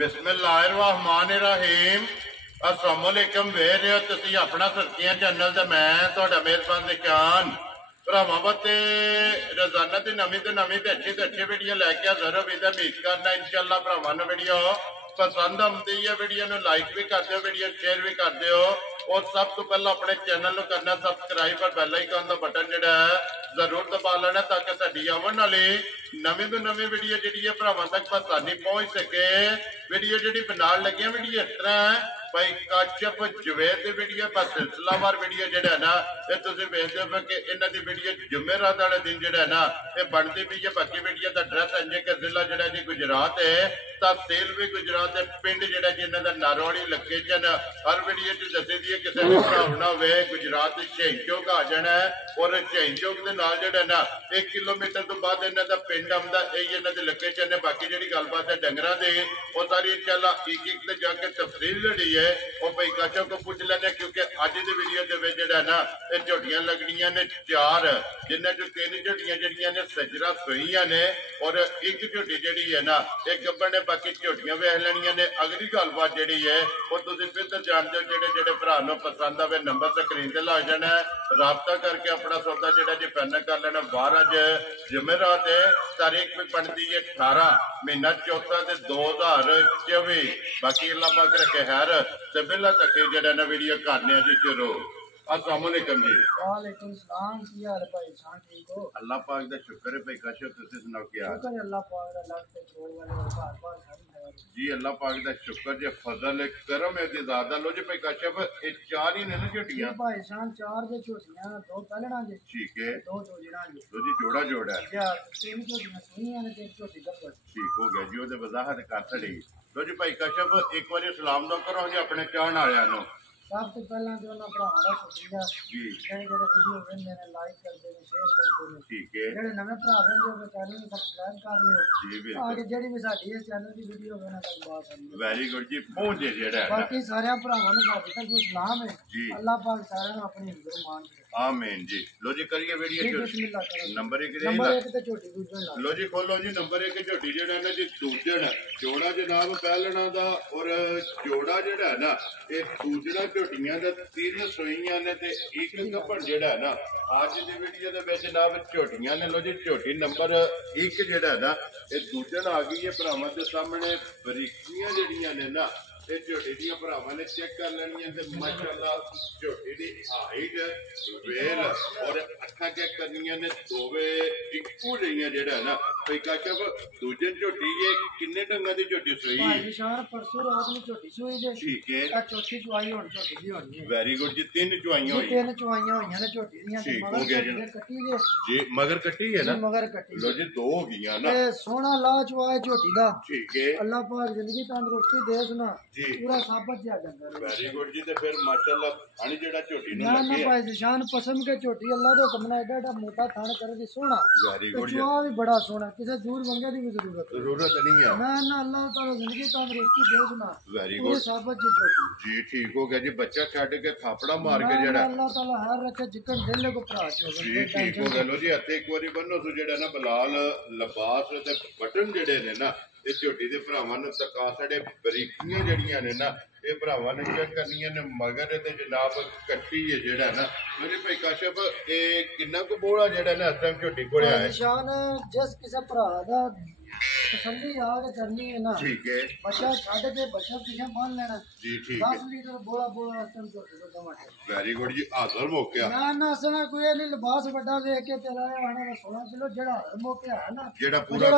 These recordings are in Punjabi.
बिस्मिल्लाहिर्रहमानिर्रहीम अस्सलाम वालेकुम वे रहे हो तुसी अपना सुर्खियां चैनल ते मैं तुहाडा मेहरबान निशान भरावां वास्ते रोजाना की नवी तो अच्छी वीडियो लैके हाजिर हो उम्मीद करना इंशाअल्लाह भरावां नूं वीडियो पसंद आती है। वीडियो नूं लाइक भी कर दिओ, वीडियो शेयर भी कर दिओ और सब तो पहले अपने चैनल नूं करना सबसक्राइब और बेल आइकन का बटन जिहड़ा है जरूर दबा लेना ताकि साडी आवन वाली नवी तो नवी वीडियो जी है भरावां तक आसानी पहुंच सके। वीडियो जी बनाने लगे वीडियो इस तरह है भाई काशफ जवेद की वीडियो बस सिलसिलावार वीडियो जो है ना ये तुम वेखते हो कि इन्हों की वीडियो जुमेरात वाले दिन जो है ना ये बनती पी है। बाकी वीडियो का एड्रैस इंजे कि जिला जो जी गुजरात है, तहसील भी गुजरात है, पिंड जो जी इन्हों का नारोवाली लोकेशन हर वीडियो दसी दी है। किसी ने भरावना हो गुजरात शहीद चौक आ जाना है और शहीद चौक के नाल जो ना 1 किलोमीटर तो बाद इन्हों का पिंड आता, यही इन्हों की लोकेशन है। बाकी जी गलबात है डंगर की वो सारी इंशाअल्लाह एक जाके तफसील जी है वो भाई काशफ को पूछ लेने क्योंकि अज की वीडियो के ना ये झोटियां लगनियां ने 4 जिन्हें जो 3 झोटियां जड़ियां ने सजरा सोईया ने और एक झोटी जी है ना एक गब्बर ने बाकी झोटियां वेख लेनिया ने। अगली गलबात जी है वो तुम फिर जानते हो जेडे भरा पसंद आवे नंबर स्क्रीन से ला जाना है, राबता करके अपना सौदा जो जी फाइनल कर लेना। 12 अज जुमेरात है, तारीख भी बनती है 18 महीना चौथा 2024। बाकी अल्लाह पाक रखे खैर ते बिल्ला तक जेड़ा ना वीडियो करने जी शुरू। अस्सलाम वालेकुम जी। वालेकुम सलाम। की हाल है भाई जान, ठीक हो? अल्लाह पाक दा शुक्र है भाई काशफ तुसी सुनाओ क्या हाल? शुक्र है अल्लाह पाक दा, लाख ते छोड़ वाले और बार सारी खैर जी। अल्लाह पाक दा शुक्र जे फजल करम है दी ज़्यादा लो जी भाई काशफ ये 4 ही ने ना झोटियां भाई जान 4 जे छोटियां 2 पहलना जे ठीक है 2 जोड़ा जे लो जी जोड़ा जोड़ा है यार 3 छोटियां सुनियां ने 1 छोटी गब्बर ठीक हो गया जी। ओदे वजाहत कर छड़ी। लो जी भाई काशफ एक बार सलाम दो करो जी अपने चाहण वालियां नु। सब तो पहला जो ना भरावां दा शुक्रिया जी जेड़े वीडियो वेंदे ने लाइक करदे ने शेयर करदे ने ठीक है जेड़े नवे भरा वेंदे ने चैनल नूं सब्सक्राइब कर लियो जी बिल्कुल आगे जेड़ी भी साडी इस चैनल दी वीडियो होवे ना तक बात करियो। वेरी गुड जी पहुंचे जेड़ा है बाकी सारे भरावां नूं साडी तरफ सलाम है जी। अल्लाह पाक सारे नूं अपनी हिफाजत मान आमीन जी। लो जी करिए वीडियो नंबर 1 नंबर 1 ते झोटी दूजन ला लो जी खोलो जी नंबर 1 झोटी जेड़ा ना जी दूजन जोड़ा जनाब पहलना दा और जोड़ा जेड़ा है ना ये दूजना झोटियां दा 3 सोईयां ने ते एक गब्बर जेड़ा है ना आज दी वीडियो दे विच जनाब झोटियां ने। लो जी झोटी नंबर 1 जेड़ा है ना ये दूजन आ गई है भरावां दे सामने बरीकियां जेड़ियां ने ना ये झोटी दी भरावां ने चेक कर लेनियां ते माशाअल्लाह झोटी दी हाइट वेल और अखा चेक करनियां ने दोवे इक्को जइयां जेड़ा है ना भाई काशफ दूजे झोटी ये किन्ने ढंगा दी झोटी सोई भाई निशान परसों रात में झोटी सोई जे ठीक है आ चौथी चुआई हुन झोटी दी होनी है। वेरी गुड जी 3 चुआइयां होई 3 चुआइयां होईयां ने झोटी दियां ठीक हो गया जी कट्टी जे जी मगर कट्टी है ना मगर कट्टी लो जी 2 हो गईयां ना ए सोना ला चुआए झोटी दा ठीक है अल्लाह पाक जिंदगी तंदुरुस्ती दे सुना जी पूरा साबत जा गंदा वेरी गुड जी ते फिर माशाअल्लाह थानी जेड़ा झोटी नु ना ना लगे भाई निशान पसंद के झोटी अल्लाह दे हुक्म नाल एडा मोटा थान करे दी सोना वेरी गुड जी चुआ भी बड़ा सोना किसे दूर मंगे दी भी जरूरत नहीं है ना ना अल्लाह ताला जिंदगी तंदुरुस्ती दे सुना वेरी पूरे गुड साबत जी झोटी जी ठीक हो गया जी बच्चा छड़ के थापड़ा मार के जेड़ा अल्लाह ताला हर रखे जिकन दिल को भरा जी चो ठीक हो गया। लो जी हथे एक बारी बनो सो जेड़ा ना बलाल लिबास ते बटन जेड़े ने ना ये झोटी दे भरावां नूं तका साडे बरीकियां जड़ियां ने ना ये भरावां ने चेक करनियां ने मगर ते जनाब कट्टी है जेड़ा ना मेरे भाई काशफ ये किन्ना को बोला जेड़ा ना इस टाइम झोटी कोले आया निशान जिस किसे भरा दा तसल्ली आके करनी है ना ठीक है बच्चा छाड़ के बच्चा पीछे बांध लेना जी ठीक 10 है लीटर बोला बोला इस टाइम झोटी को टमाटर वेरी गुड जी हाजिर मौके ना ना सना कोई नहीं लिबास बड़ा देख के चलाया आना 16 किलो जड़ा मौके है ना जेड़ा पूरा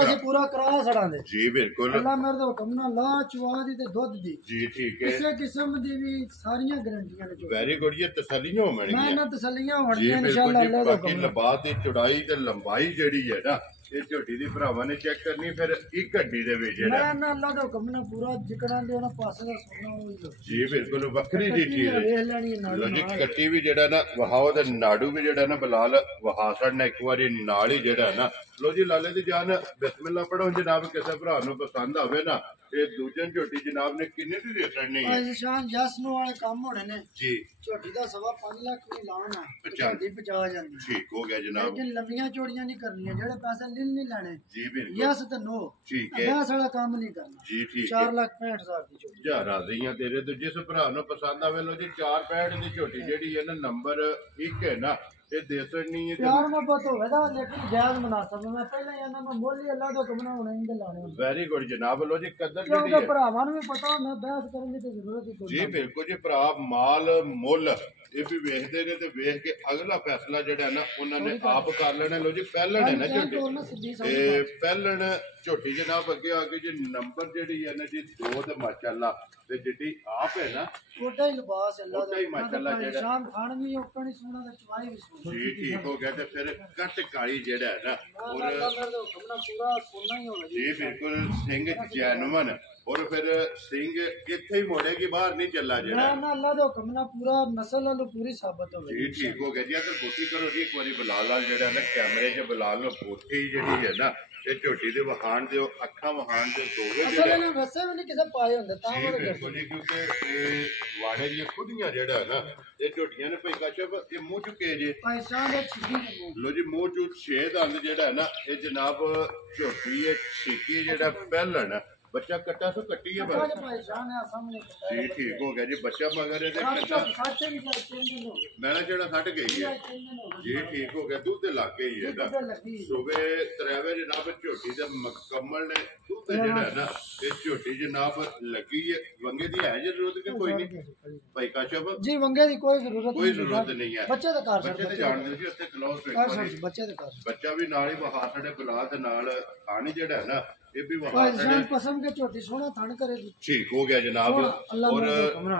करा सड़ा दे जी बिल्कुल अल्लाह मेरे तो हुक्म ना ला चुआ दी ते दूध दी जी ठीक है किसी किस्म दी भी सारियां गारंटियां ने वेरी गुड ये तसल्लियां हो ना ना तसल्लियां जी होणियां बिल्कुल इंशाअल्लाह जी अल्लाह दा बाकी हुक्म लबास दी चौड़ाई ते लंबाई जेड़ी है ना ये झोटी दी भरावां ने चेक करनी फिर एक हड्डी दे विच जेड़ा ना ना अल्लाह दा हुक्म ना पूरा जिकड़ा दे ना पासे दा सोना होई जी बिल्कुल वखरी जी ठीक है वेख लेनी ना लो जी कट्टी भी जेड़ा ना वहाओ ते नाड़ू भी जेड़ा ना बलाल वहा छड़ना एक बारी नाल ही जेड़ा ना ਲੋ ਜੀ ਲਾਲੇ ਦੀ ਜਾਨ ਬਿਸਮਿਲ੍ਲਾ ਪੜੋ ਜਨਾਬ, ਕਿਸੇ ਭਰਾ ਨੂੰ ਪਸੰਦ ਆਵੇ ਨਾ ਇਹ ਦੂਜਨ ਝੋਟੀ ਜਨਾਬ ਨੇ ਕਿੰਨੇ ਦੀ ਦੇ ਛੱਡਣੀ ਹੈ? ਨਿਸ਼ਾਨ ਜਸ ਨੂੰ ਵਾਲੇ ਕੰਮ ਹੋਣੇ ਨੇ ਜੀ। ਝੋਟੀ ਦਾ 5.5 ਲੱਖ ਦੀ ਲਾਉਣ ਆ, 50 ਜਾਂਦੀ। ਠੀਕ ਹੋ ਗਿਆ ਜਨਾਬ। ਲੇਕਿਨ ਲੰਮੀਆਂ ਚੋੜੀਆਂ ਨਹੀਂ ਕਰਨੀਆਂ, ਜਿਹੜੇ ਪੈਸੇ ਲਿਲ ਨਹੀਂ ਲੈਣੇ। ਜੀ ਬਿਲਕੁਲ। ਯਸ ਤੇ ਨੋ। ਠੀਕ ਹੈ। ਅਭਿਆਸ ਵਾਲਾ ਕੰਮ ਨਹੀਂ ਕਰਨਾ। ਜੀ ਠੀਕ ਹੈ। 4,65,000 ਦੀ ਝੋਟੀ। ਜਾ ਰਾਜ਼ੀਆਂ ਤੇਰੇ ਤੋਂ, ਜਿਸ ਭਰਾ ਨੂੰ ਪਸੰਦ ਆਵੇ ਲੋ ਜੀ 465 ਦੀ ਝੋਟੀ ਜਿਹੜੀ ਹੈ ਨਾ ਨੰਬਰ 1 ਹੈ ਨਾ ਇਹ ਦੇ ਸਕਣੀ ਹੈ। ਪਿਆਰ ਮੁਹੱਬਤ ਹੋਵੇ ਦਾ ਲੇਕਿਨ ਜਾਇਜ਼ ਮੁਨਾਸਬ। ਮੈਂ ਪਹਿਲਾਂ ਇਹਨਾਂ ਨੂੰ ਮੁੱਲ ਹੀ ਅੱਲਾਹ ਦਾ ਹੁਕਮ ਨਾਲ ਹੋਣੇ ਨਹੀਂ ਲਾਣੇ। ਵੈਰੀ ਗੁੱਡ ਜਨਾਬ। ਲੋ ਜੀ ਕਦਰ ਜਿਹੜੀ ਕਿਉਂਕਿ ਹੈ ਭਰਾਵਾਂ ਨੂੰ ਵੀ ਪਤਾ ਹੁੰਦਾ ਬਹਿਸ ਕਰਨ ਦੀ ਤੇ ਜ਼ਰੂਰਤ ਹੀ ਕੋਈ ਜੀ ਬਿਲਕੁਲ ਜੀ। ਭਰਾ ਮਾਲ ਮੁੱਲ ਇਹ ਵੀ ਵੇਖਦੇ ਨੇ ਤੇ ਵੇਖ ਕੇ ਅਗਲਾ ਫੈਸਲਾ ਜਿਹੜਾ ਨਾ ਉਹਨਾਂ ਨੇ ਆਪ ਕਰ ਲੈਣਾ। ਲੋ ਜੀ ਪਹਿਲਣ ਹੈ ਨਾ ਝੋਟੀ, ਤੇ ਪਹਿਲਣ ਝੋਟੀ ਜਨਾਬ ਅੱਗੇ ਆ ਕੇ ਜੀ ਨੰਬਰ ਜਿਹੜੀ ਹੈ ਨਾ ਜੀ 2 ਤੇ ਮਾਸ਼ਾਅੱਲਾ ਤੇ ਜਿਹੜੀ ਆਪ ਹੈ ਨਾ ਛੋਟਾ ਹੀ ਲਿਬਾਸ ਅੱਲਾਹ ਦਾ ਹੀ ਮਾਸ਼ਾਅੱਲਾ ਜਿਹੜਾ ਸ਼ਾਨ ਖਾਣ ਵੀ ਉੱਪਰ ਨਹੀਂ ਸੋਹਣਾ ਤੇ ਚਵਾਈ ਵੀ ਸੋਹਣੀ। ਜੀ ਠੀਕ ਹੋ ਗਿਆ। ਤੇ ਫਿਰ ਕੱਟ ਕਾਲੀ ਜਿਹੜਾ ਹੈ ਨਾ ਅੱਲਾਹ ਦਾ ਹੁਕਮ ਨਾਲ ਪੂਰਾ ਸੋਨਾ ਹੀ ਹੋਣਾ ਜੀ ਬਿਲਕੁਲ ਸਿੰਘ ਜੈਨੂਨ। ਔਰ ਫਿਰ ਸਿੰਘ ਇੱਥੇ ਹੀ ਮੋੜੇਗੀ, ਬਾਹਰ ਨਹੀਂ ਚੱਲਾ ਜਿਹੜਾ ਨਾ ਅੱਲਾਹ ਦੇ ਹੁਕਮ ਨਾਲ ਪੂਰਾ ਨਸਲ ਵਾਲੂ ਪੂਰੀ ਸਾਬਤ ਹੋਵੇ ਜੀ ਠੀਕ ਹੋ ਗਿਆ ਜੀ। ਅਗਰ ਬੋਟੀ ਕਰੋ ਜੀ ਇੱਕ ਵਾਰੀ ਬਲਾਲ ਨਾਲ ਜਿਹੜਾ ਨਾ ਕੈਮਰੇ 'ਚ ਬਲਾਲ ਨੂੰ ਬੋਟੀ ਜਿਹੜੀ ਹੈ ਨਾ ਇਹ ਝੋਟੀ ਦੇ ਵਹਾਣ ਦੇ ਅੱਖਾਂ ਵਹਾਣ ਦੇ ਦੋਵੇਂ ਅਸਲ ਇਹਨਾਂ ਵੈਸੇ ਵੀ ਨਹੀਂ ਕਿਸੇ ਪਾਏ ਹੁੰਦੇ ਤਾਂ ਜੀ ਬਿਲਕੁਲ ਜੀ। ਕਿਉਂਕਿ ਇਹ ਵਾੜੇ ਦੀਆਂ ਖੁੱਡੀਆਂ ਜਿਹੜਾ ਹੈ ਨਾ ਇਹ ਝੋਟੀਆਂ ਨੇ ਭਾਈ ਕਾਸ਼ਫ ਇਹ ਮੂੰਹ ਚੁੱਕੇ ਜੇ ਪੈਸਾ ਦੇ ਛਿੱਕੀ ਲੋ ਜੀ ਮੂੰਹ ਚੂ 6 ਦੰਦ ਜਿਹੜਾ ਹੈ ਨਾ ਇਹ ਜਨਾਬ ਝੋਟੀ ਹੈ ਛਿੱਕੀ ਜਿਹੜਾ ਪਹਿਲਣ ਬੱਚਾ ਕੱਟਾ ਸੋ ਕੱਟੀ ਹੈ ਬਸ ਜੀ ਠੀਕ ਹੋ ਗਿਆ ਜੀ। ਬੱਚਾ ਮਗਰ ਇਹਦੇ ਮੈਂ ਜਿਹੜਾ ਛੱਡ ਗਈ ਹੈ ਜੀ ਠੀਕ ਹੋ ਗਿਆ। ਦੁੱਧ ਲੱਗ ਗਈ ਹੈ ਨਾ ਸੂਬੇ ਤਰੇਵੇ ਜਨਾਬ ਝੋਟੀ ਦੇ ਮੁਕੰਮਲ ਨੇ ਦੁੱਧ ਜਿਹੜਾ ਹੈ ਨਾ ਇਹ ਝੋਟੀ ਜਨਾਬ ਲੱਗੀ ਹੈ। ਵੰਗੇ ਦੀ ਹੈ ਜ਼ਰੂਰਤ ਕਿ ਕੋਈ ਨਹੀਂ ਭਾਈ ਕਾਸ਼ਫ ਜੀ? ਵੰਗੇ ਦੀ ਕੋਈ ਜ਼ਰੂਰਤ ਨਹੀਂ ਹੈ। ਬੱਚੇ ਦੇ ਘਰ ਬੱਚੇ ਤੇ ਜਾਣਦੇ ਜੀ ਉੱਥੇ ਕਲੋਜ਼ ਬੱਚੇ ਦੇ ਘਰ ਬੱਚਾ ਵੀ ਨਾਲ ਹੀ ਵਹਾ ਸਾਡੇ ਬੁਲਾ ਦੇ ਨਾਲ ਖਾਣੀ ਜਿਹੜਾ ਹੈ ਨਾ ਇਹ ਵੀ ਪਸੰਦ ਕੇ ਝੋਟੀ ਸੋਹਣਾ ਥਣ ਕਰੇ ਠੀਕ ਹੋ ਗਿਆ ਜਨਾਬ। ਔਰ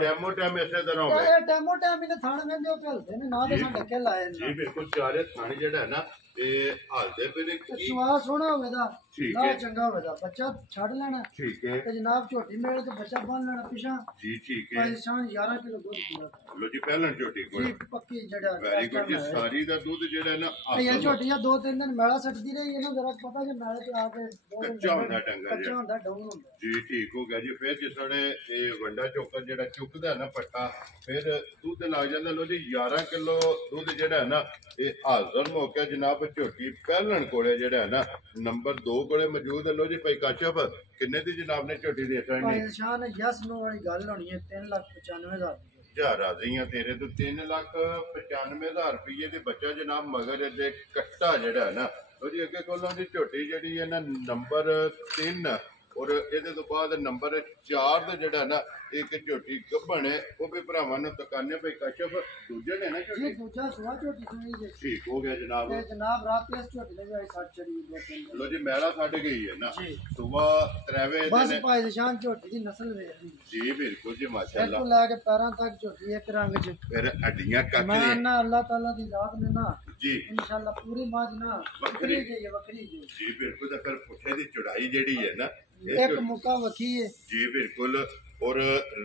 ਟੈਮੋ ਟੈਮ ਇਸੇ ਤਰ੍ਹਾਂ ਹੋਵੇ ਇਹ ਟੈਮੋ ਟੈਮ ਇਹਨੇ ਥਣ ਕਹਿੰਦੇ ਉਹ ਭਲਦੇ ਨੇ ਨਾ ਤੇ ਸਾਡੇ ਕੇ ਲਾਏ ਨੇ ਜੀ ਬਿਲਕੁਲ। ਚਾਰੇ ਥਣ ਜਿਹੜਾ ਹੈ ਨਾ ਇਹ ਹਾਲਦੇ ਪਏ ਨੇ ਕੀ ਸਵਾਦ ਸੋਹਣਾ ਹੋਵੇ ਦਾ ਠੀਕ ਨਾ ਹੈ ਚੰਗਾ ਹੋਵੇ ਦਾ ਬੱਚਾ ਛੱਡ ਲੈਣਾ ਠੀਕ ਹੈ ਤੇ ਜਨਾਬ ਝੋਟੀ ਮੇਲ ਤੇ ਬੱਚਾ ਬੰਨ ਲੈਣਾ ਪਿਛਾਂ ਜੀ ਠੀਕ ਹੈ। ਪੈਸਾਂ 11 ਕਿਲੋ ਦੁੱਧ ਪੂਰਾ ਲੋ ਜੀ ਪਹਿਲਾਂ ਝੋਟੀ ਕੋਲ ਜੀ ਪੱਕੀ ਜਿਹੜਾ ਵੈਰੀ ਗੁੱਡ ਜੀ। ਸਾਰੀ ਦਾ ਦੁੱਧ ਜਿਹੜਾ ਨਾ ਇਹ ਝੋਟੀਆਂ 2-3 ਦਿਨ ਮੈਲਾ ਸੱਟਦੀ ਰਹੀ ਇਹਨੂੰ ਜਰਾ ਪਤਾ ਜੇ ਮੈਲੇ ਤੇ ਆ ਕੇ ਕੱਚਾ ਹੁੰਦਾ ਡੰਗਾ ਕੱਚਾ ਹੁੰਦਾ ਡਾਊਨ ਹੁੰਦਾ ਜੀ ਠੀਕ ਹੋ ਗਿਆ ਜੀ। ਫਿਰ ਜਿਸ ਵੇਲੇ ਇਹ ਵੰਡਾ ਚੋਕਰ ਜਿਹੜਾ ਚੁੱਕਦਾ ਨਾ ਪੱਟਾ ਫਿਰ ਦੁੱਧ ਲੱਗ ਜਾਂਦਾ। ਲੋ ਜੀ 11 ਕਿਲੋ ਦੁੱਧ ਜਿਹੜਾ ਹੈ ਨਾ ਇਹ ਹਾਜ਼ਰ ਹੋ ਗਿਆ ਜਨਾਬ ਝੋਟੀ ਪਹਿਲਣ ਕੋਲੇ ਜਿਹੜਾ ਹੈ ਨਾ ਨੰਬਰ 2 ਕੋਲੇ ਮੌਜੂਦ ਹੈ। ਲੋ ਜੀ ਭਾਈ ਕਾਸ਼ਫ ਕਿੰਨੇ ਦੀ ਜਨਾਬ ਨੇ ਝੋਟੀ ਦੇ ਸਕਣੀ? ਨਿਸ਼ਾਨ ਯਸ ਨੂੰ ਵਾਲੀ ਗੱਲ ਹੋਣੀ ਹੈ 3,95,000 ਜਾ ਰਾਜ਼ੀਆਂ ਤੇਰੇ ਤੋਂ 3,95,000 ਰੁਪਏ ਦੇ ਬੱਚਾ ਜਨਾਬ ਮਗਰ ਇਹਦੇ ਕੱਟਾ ਜਿਹੜਾ ਹੈ ਨਾ ਲੋ ਜੀ ਅੱਗੇ ਕੋਲੋਂ ਦੀ ਝੋਟੀ ਜਿਹੜੀ ਹੈ ਨਾ ਨੰਬਰ 3 ਔਰ ਇਹਦੇ ਤੋਂ ਬਾਅਦ ਨੰਬਰ 4 ਦਾ ਜਿਹੜਾ ਨਾ ਇੱਕ ਝੋਟੀ ਗੱਭਣ ਹੈ ਉਹ ਵੀ ਭਰਾਵਾਂ ਨੂੰ ਤਕਾਨੇ ਪਈ ਕਾਸ਼ਫ ਦੂਜੇ ਨੇ ਨਾ ਝੋਟੀ ਜੀ ਦੂਜਾ ਸੁਆ ਝੋਟੀ ਸੁਣੀ ਜੀ ਠੀਕ ਹੋ ਗਿਆ ਜਨਾਬ। ਤੇ ਜਨਾਬ ਰਾਤ ਇਸ ਝੋਟੀ ਦੇ ਵੀ ਆਈ 60 ਚੜੀ ਲੋ ਜੀ ਮੈਲਾ ਛੱਡ ਗਈ ਹੈ ਨਾ ਸੁਬਾ ਤਰੇਵੇ ਬਸ ਭਾਈ ਨਿਸ਼ਾਨ ਝੋਟੀ ਦੀ ਨਸਲ ਵੇਖ ਲਈ ਜੀ ਬਿਲਕੁਲ ਜੀ ਮਾਸ਼ਾਅੱਲਾ। ਤੋਂ ਲੈ ਕੇ ਪੈਰਾਂ ਤੱਕ ਝੋਟੀ ਇੱਕ ਰੰਗ ਚ ਫਿਰ ਹੱਡੀਆਂ ਕੱਟ ਮੈਂ ਲਈ ਨਾ ਅੱਲਾਹ ਤਾਲਾ ਦੀ ਜ਼ਾਤ ਨੇ ਨਾ ਜੀ ਇਨਸ਼ਾਅੱਲਾ ਪੂਰੀ ਮਾਜ ਨਾ ਵੱਖਰੀ ਜੀ ਵੱਖਰੀ ਜੀ ਜੀ ਬਿਲਕੁਲ। ਤਾਂ ਫਿਰ ਪੁੱਠੇ ਦੀ ਚੜਾਈ ਜਿਹੜੀ ਹੈ ਨਾ ਇੱਕ ਮੁੱਕਾ ਵਖੀ ਹੈ ਜੀ ਬਿਲਕੁਲ। ਔਰ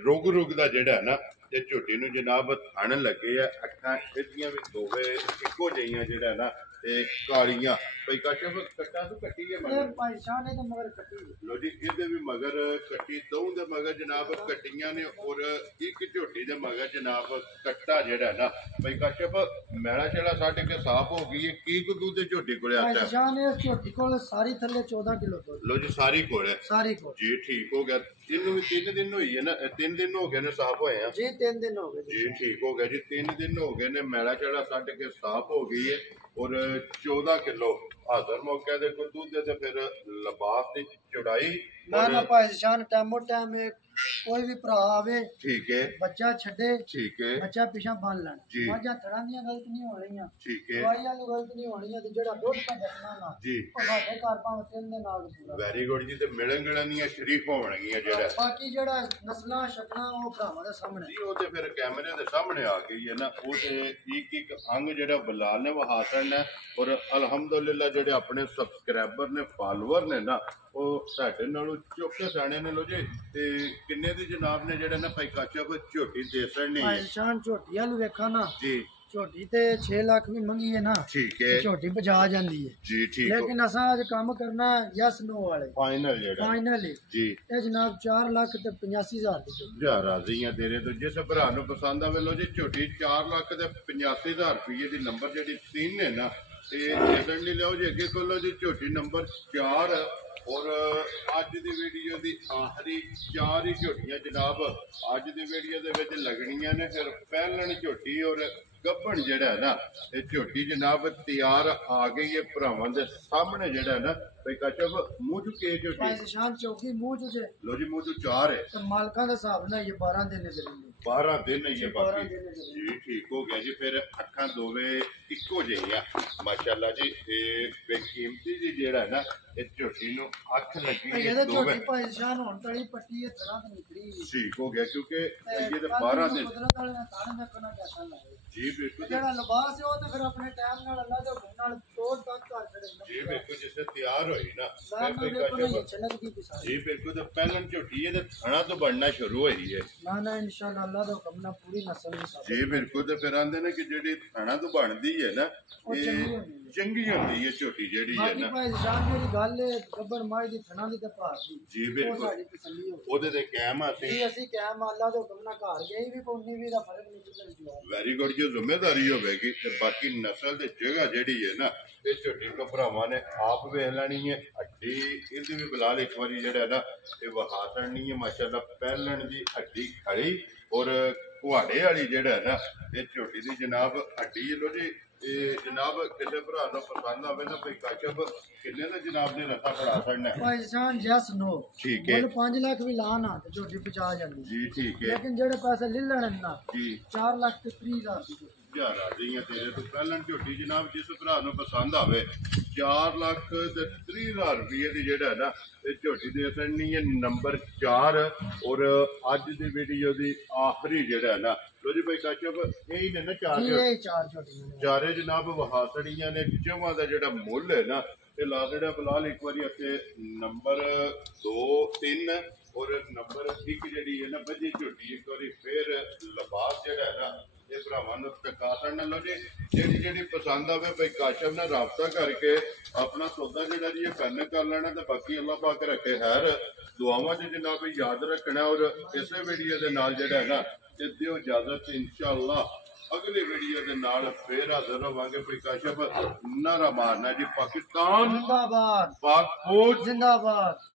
ਰੁਗ ਦਾ ਜਿਹੜਾ ਨਾ ਤੇ ਝੋਟੀ ਨੂੰ ਜਨਾਬ ਥਣ ਲੱਗੇ ਆ ਅੱਖਾਂ ਇਹਦੀਆਂ ਵੀ ਦੋਵੇਂ ਇੱਕੋ ਜਿਹੀਆਂ ਜਿਹੜਾ ਨਾ ਤੇ ਕਾਲੀਆਂ ਭਾਈ ਕਾਸ਼ਫ ਕੱਟਾ ਤੋਂ ਕੱਟੀ ਹੈ ਮਗਰ ਭਾਈ ਸ਼ਾਹ ਨੇ ਤਾਂ ਮਗਰ ਕੱਟੀ ਲੋ ਜੀ ਇਹਦੇ ਵੀ ਮਗਰ ਕੱਟੀ ਦੋ ਦੇ ਮਗਰ ਜਨਾਬ ਕੱਟੀਆਂ ਨੇ ਔਰ ਇੱਕ ਝੋਟੀ ਦੇ ਮਗਰ ਜਨਾਬ ਕੱਟਾ ਜਿਹੜਾ ਨਾ ਭਾਈ ਕਾਸ਼ਫ ਮੈਲਾ ਛੇੜਾ ਛੱਡ ਕੇ ਸਾਫ਼ ਹੋ ਗਈ ਹੈ। ਕੀ ਕੁ ਦੁੱਧ ਦੇ ਝੋਟੀ ਕੋਲੇ ਆਤਾ ਭਾਈ ਸ਼ਾਹ ਨੇ ਇਸ ਝੋਟੀ ਕੋਲ ਸਾਰੀ ਥੱਲੇ 14 ਕਿਲੋ ਦੁੱਧ ਲੋ ਜੀ ਸਾਰੀ ਕੋਲ ਹੈ ਸਾਰੀ ਕੋਲ ਜੀ ਠੀਕ ਹੋ ਗਿਆ। ਇਹਨੂੰ ਵੀ 3 ਦਿਨ ਹੋਈ ਹੈ ਨਾ 3 ਦਿਨ ਹੋ ਗਏ ਨੇ ਸਾਫ਼ ਹੋਏ ਆ ਜੀ 3 ਦਿਨ ਹੋ ਗਏ ਜੀ ਠੀਕ ਹੋ ਗਿਆ ਜੀ। 3 ਦਿਨ ਹੋ ਗਏ ਨੇ ਮੈਲਾ ਚੜਾ ਛੱਡ ਕੇ ਸਾਫ਼ ਹੋ ਗਈ ਹੈ ਔਰ 14 ਕਿਲੋ ਹਾਜ਼ਰ ਮੌਕੇ ਦੇ ਕੋ ਦੁੱਧ ਤੇ ਫਿਰ ਲਬਾਸ ਦੀ ਚੜਾਈ ਨਾ ਭਾਈ ਸ਼ਾਨ ਟੈਮੋ ਟੈਮ ਕੋਈ ਵੀ ਭਰਾ ਆਵੇ ਠੀਕ ਹੈ ਬੱਚਾ ਛੱਡੇ ਠੀਕ ਹੈ ਬੱਚਾ ਪਿਛਾ ਬੰਨ ਲੈਣ ਜੀ। ਮਾਝਾਂ ਥੜਾਂ ਦੀਆਂ ਗਲਤ ਨਹੀਂ ਹੋਣੀਆਂ ਠੀਕ ਹੈ ਦਵਾਈਆਂ ਦੀ ਗਲਤ ਨਹੀਂ ਹੋਣੀਆਂ ਤੇ ਜਿਹੜਾ ਦੁੱਧ ਦਾ ਦੱਸਣਾ ਨਾ ਜੀ ਉਹ ਸਾਡੇ ਘਰ ਭਾਵੇਂ 3 ਦੇ ਨਾਲ ਪੂਰਾ ਵੈਰੀ ਗੁੱਡ ਜੀ। ਤੇ ਮਿਲਣ ਗਿਲਣੀਆਂ ਸ਼ਰੀਫ ਹੋਣਗੀਆਂ ਜਿਹੜਾ ਬਾਕੀ ਜਿਹੜਾ ਨਸਲਾਂ ਸ਼ਕਲਾਂ ਉਹ ਭਰਾਵਾਂ ਦੇ ਸਾਹਮਣੇ ਜੀ ਉਹ ਤੇ ਫਿਰ ਕੈਮਰੇ ਦੇ ਸਾਹਮਣੇ ਆ ਗਈ ਹੈ ਨਾ ਉਹ ਤੇ ਇੱਕ ਅੰਗ ਜਿਹੜਾ ਬਲਾਲ ਨੇ ਵਹਾਸਨ ਹੈ ਔਰ ਅਲਹਮਦੁਲਿਲਾ ਜਿਹੜੇ ਆਪਣੇ ਸਬਸਕ੍ਰਾਈਬਰ ਨੇ ਫਾਲੋਅਰ ਨੇ ਨਾ ਉਹ ਸਾਡੇ ਨਾਲੋਂ ਚੁੱਕੇ ਸਾਣੇ ਨੇ। ਲੋ ਜੀ ਤੇ ਕਿੰਨੇ ਦੀ ਜਨਾਬ ਨੇ ਜਿਹੜਾ ਨਾ ਭਾਈ ਕਾਸ਼ਫ ਝੋਟੀ ਦੇ ਸੜਨੀ ਭਾਈ ਸ਼ਾਨ ਝੋਟੀਆਂ ਨੂੰ ਵੇਖਾ ਨਾ ਜੀ ਝੋਟੀ ਤੇ 6 ਲੱਖ ਵੀ ਮੰਗੀ ਹੈ ਨਾ ਠੀਕ ਤੇ ਹੈ ਝੋਟੀ ਬਚਾ ਜਾਂਦੀ ਹੈ ਜੀ ਠੀਕ ਹੋ ਲੇਕਿਨ ਅਸਾਂ ਅੱਜ ਕੰਮ ਕਰਨਾ ਯਸ ਨੋ ਵਾਲੇ ਫਾਈਨਲ ਜਿਹੜਾ ਫਾਈਨਲੀ ਜੀ ਇਹ ਜਨਾਬ 4 ਲੱਖ ਤੇ 85,000 ਦੀ ਝੋਟੀ। ਜਾ ਰਾਜ਼ੀਆਂ ਤੇਰੇ ਤੋਂ ਜਿਸ ਭਰਾ ਨੂੰ ਪਸੰਦ ਆਵੇ ਲੋ ਜੀ ਝੋਟੀ 4 ਲੱਖ ਤੇ 85,000 ਰੁਪਏ ਦੀ ਨੰਬਰ ਜਿਹੜੀ 3 ਹੈ ਨਾ ਇਹ ਜਦਨ ਲਈ ਲਿਓ ਜੀ ਅੱਗੇ ਕੋਲੋਂ ਜੀ ਝੋਟੀ ਨੰਬਰ 4 ਔਰ ਅੱਜ ਦੀ ਵੀਡੀਓ ਦੀ ਆਖਰੀ 4 ਹੀ ਝੋਟੀਆਂ ਜਨਾਬ ਅੱਜ ਦੀ ਵੀਡੀਓ ਦੇ ਵਿੱਚ ਲੱਗਣੀਆਂ ਨੇ ਫਿਰ ਪਹਿਲਣ ਝੋਟੀ ਔਰ ਗੱਭਣ ਜਿਹੜਾ ਹੈ ਨਾ ਇਹ ਝੋਟੀ ਜਨਾਬ ਤਿਆਰ ਆ ਗਈ ਹੈ ਭਰਾਵਾਂ ਦੇ ਸਾਹਮਣੇ ਜਿਹੜਾ ਹੈ ਨਾ ਬਈ ਕਚਬ ਮੂੰਹ ਚੁੱਕੇ ਝੋਟੀ ਭਾਈ ਸ਼ਾਨ ਚੌਕੀ ਮੂੰਹ ਚ ਜੇ ਲੋ ਜੀ ਮੂੰਹ ਚੋਂ 4 ਹੈ ਤੇ ਮਾਲਕਾਂ ਦੇ ਹਿਸਾਬ ਨਾਲ ਇਹ 12 ਦਿਨ ਨਜ਼ਰ ਆਉਂਦੇ 12 ਦਿਨ ਹੀ ਹੈ 12 ਬਾਕੀ ਦਿਨ ਨਜ਼ਰ ਜੀ ਠੀਕ ਹੋ ਗਿਆ ਜੀ ਫਿਰ ਅੱਖਾਂ ਦੋਵੇਂ ਇੱਕੋ ਜਿਹੀਆਂ ਮਾਸ਼ਾਅੱਲਾ ਜੀ ਇਹ ਬੇਕੀਮਤੀ ਜੀ ਜਿਹੜਾ ਹੈ ਨਾ ਇਹ ਝੋਟੀ ਨੂੰ ਅੱਖ ਲੱਗੀ ਹੈ ਇਹਦੇ ਦੋਵੇਂ ਝੋਟੀ ਭਾਈ ਸ਼ਾਨ ਹੁਣ ਤਲੀ ਪੱਟੀ ਇਹ ਤਰ੍ਹਾਂ ਤੇ ਨਿਕਲੀ ਠੀਕ ਹੋ ਗਿਆ ਕਿਉਂਕਿ ਇਹ ਤੇ 12 ਦਿਨ ਕੁਦਰਤ ਵਾਲੇ ਨੇ ਤਾਣੇ ਰੱਖਣਾ ਪੈਸਾ ਲਾਏ ਜੀ ਬਿਲਕੁਲ ਜਿਹੜਾ ਲਿਬਾਸ ਹੈ ਉਹ ਤੇ ਫਿਰ ਆਪਣੇ ਟਾਈਮ ਨਾਲ ਅੱਲਾ ਦੇ ਹੁਕਮ ਨਾਲ ਤੋੜ ਤੱਕ ਕਰ ਛੜੇ ਜੀ ਬਿਲਕੁਲ ਜਿਸੇ ਤਿਆਰ ਹੋਈ ਨਾ ਨਾ ਫਿਰ ਨਾ ਕੋਈ ਦੇਖੋ ਕਚਬ ਇਹ ਚਲਕ ਦੀ ਪਿਸਾ ਜੀ ਬਿਲਕੁਲ ਤੇ ਪਹਿਲਾਂ ਝੋਟੀ ਇਹਦੇ ਥਣਾ ਤੋਂ ਬਣਨਾ ਸ਼ੁਰੂ ਹੋਈ ਹੈ ਨਾ ਨਾ ਇਨਸ਼ਾਅੱਲਾ ਅੱਲਾ ਦੇ ਹੁਕਮ ਨਾਲ ਪੂਰੀ ਨਸਲ ਦੀ ਸਾਥ ਜੀ ਬਿਲਕੁਲ ਤੇ ਫਿਰ ਆਂਦੇ ਨੇ ਕਿ ਜਿਹੜੀ ਥਣਾ ਤੋਂ ਬਣਦੀ ਹੈ ਨਾ ਉਹ ਇਹ ਚੰਗੀ ਹੁੰਦੀ ਹੈ। ਚੰਗੀ ਹੁੰਦੀ ਹੈ ਝੋਟੀ ਜਿਹੜੀ ਹੈ ਬਾਕੀ ਨਾ ਭਾਈ ਸ਼ਾਨ ਜਿਹੜੀ ਗੱਲ ਹੈ ਗੱਬਰ ਮਾਈ ਦੀ ਥਣਾ ਦੀ ਤੇ ਭਾਰ ਦੀ ਜੀ ਉਹ ਬਿਲਕੁਲ ਸਾਡੀ ਤਸੱਲੀ ਹੋ ਉਹਦੇ ਤੇ ਕਾਇਮ ਆ ਤੇ ਗਈ ਅਸੀਂ ਕਾਇਮ ਅੱਲਾ ਦੇ ਹੁਕਮ ਨਾਲ ਘਰ ਗਏ ਵੀ ਕੋਈ ਵੀ ਦਾ ਫਰਕ ਨਹੀਂ ਪਿਆ ਜਵਾਬ ਵੈਰੀ ਗੁੱਡ ਜੋ ਜ਼ਿੰਮੇਵਾਰੀ ਹੋਵੇਗੀ ਤੇ ਬਾਕੀ ਨਸਲ ਦੀ ਜਗ੍ਹਾ ਜਿਹੜੀ ਹੈ ਨਾ ਇਹ ਝੋਟੀ ਕੋ ਭਰਾਵਾਂ ਨੇ ਆਪ ਵੇਖ ਲੈਣੀ ਹੈ ਹੱਡੀ ਇਹਦੀ ਵੀ ਬਲਾਲ ਇੱਕ ਵਾਰੀ ਜਿਹੜਾ ਹੈ ਨਾ ਇਹ ਵਹਾ ਛੱਡਣੀ ਹੈ ਮਾਸ਼ਾਅੱਲਾ ਪਹਿਲਣ ਦੀ ਹੱਡੀ ਖੜੀ ਔਰ ਕੁਹਾੜੇ ਵਾਲੀ ਜਿਹੜਾ ਹੈ ਨਾ ਇਹ ਝੋਟੀ ਦੀ ਜਨਾਬ ਹੱਡੀ ਲੋ ਜੀ ਇਹ ਜਨਾਬ ਕਿਸੇ ਭਰਾ ਨੂੰ ਪਸੰਦ ਆਵੇ ਨਾ ਕੋਈ ਕਸ਼ਬ ਕਿੰਨੇ ਦਾ ਜਨਾਬ ਨੇ ਰੱਖਾ ਫੜਾ ਛੱਡਣਾ ਹੈ? ਭਾਈ ਸ਼ਾਨ ਜਸ ਨੋ ਠੀਕ ਹੈ। ਮੁੱਲ 5 ਲੱਖ ਵੀ ਲਾ ਨਾ ਤੇ ਝੋਟੀ ਪਹੁੰਚਾ ਜਾਂਦੀ ਜੀ ਠੀਕ ਹੈ ਲੇਕਿਨ ਜਿਹੜੇ ਪੈਸੇ ਲੈ ਲੈਣ ਨਾ ਜੀ 4 ਲੱਖ ਤੇ 30,000 ਦੀ ਝੋਟੀ। ਹਜ਼ਾਰਾਂ ਦੀਆਂ ਤੇਰੇ ਤੋਂ ਪਹਿਲਾਂ ਝੋਟੀ ਜਨਾਬ ਜਿਸ ਭਰਾ ਨੂੰ ਪਸੰਦ ਆਵੇ 4 ਲੱਖ ਤੇ 30,000 ਰੁਪਏ ਦੀ ਜਿਹੜਾ ਹੈ ਨਾ ਇਹ ਝੋਟੀ ਦੇ ਅਸਣੀ ਹੈ ਨੰਬਰ 4 ਔਰ ਅੱਜ ਦੀ ਵੀਡੀਓ ਦੀ ਆਖਰੀ ਜਿਹੜਾ ਹੈ ਨਾ ਲੋ ਜੀ ਭਾਈ ਕਾਚਬ ਇਹ ਨੇ ਨਾ ਚਾਰ ਜੀ ਇਹ 4 ਝੋਟੀਆਂ ਨੇ ਚਾਰੇ ਜਨਾਬ ਵਹਾਸੜੀਆਂ ਨੇ ਜਮਾਂ ਦਾ ਜਿਹੜਾ ਮੁੱਲ ਹੈ ਨਾ ਇਹ ਲਾ ਜਿਹੜਾ ਬਲਾਲ ਇੱਕ ਵਾਰੀ ਇੱਥੇ ਨੰਬਰ 2 3 ਔਰ ਨੰਬਰ 1 ਜਿਹੜੀ ਹੈ ਨਾ ਵੱਜੀ ਝੋਟੀ ਇੱਕ ਵਾਰੀ ਫੇਰ ਲਿਬਾਸ ਜਿਹੜਾ ਹੈ ਨਾ ਇਹ ਭਰਾਵਾਂ ਨੂੰ ਟਕਾ ਛੱਡਣ ਲਓ ਜੀ ਜਿਹੜੀ ਪਸੰਦ ਆਵੇ ਭਾਈ ਕਾਸ਼ਮ ਨਾਲ ਰਾਬਤਾ ਕਰਕੇ ਆਪਣਾ ਸੌਦਾ ਜਿਹੜਾ ਜੀ ਇਹ ਕੰਨ ਕਰ ਲੈਣਾ ਤੇ ਬਾਕੀ ਅੱਲਾਹ ਪਾਕ ਰੱਖੇ ਹੈਰ ਦੁਆਵਾਂ 'ਚ ਜਨਾਬ ਯਾਦ ਰੱਖਣਾ ਔਰ ਇਸੇ ਵੀਡੀਓ ਦੇ ਨਾਲ ਜਿਹੜਾ ਹੈ ਨਾ ਤੇ ਦਿਓ ਇਜਾਜ਼ਤ ਇਨਸ਼ਾਅੱਲਾ ਅਗਲੀ ਵੀਡੀਓ ਦੇ ਨਾਲ ਫੇਰ ਹਾਜ਼ਰ ਹੋਵਾਂਗੇ ਭਾਈ ਕਾਸ਼ਮ ਨਾਰਾ ਮਾਰਨਾ ਜੀ ਪਾਕਿਸਤਾਨ ਜ਼ਿੰਦਾਬਾਦ ਪਾਕ ਫੌਜ ਜ਼ਿੰਦਾਬਾਦ।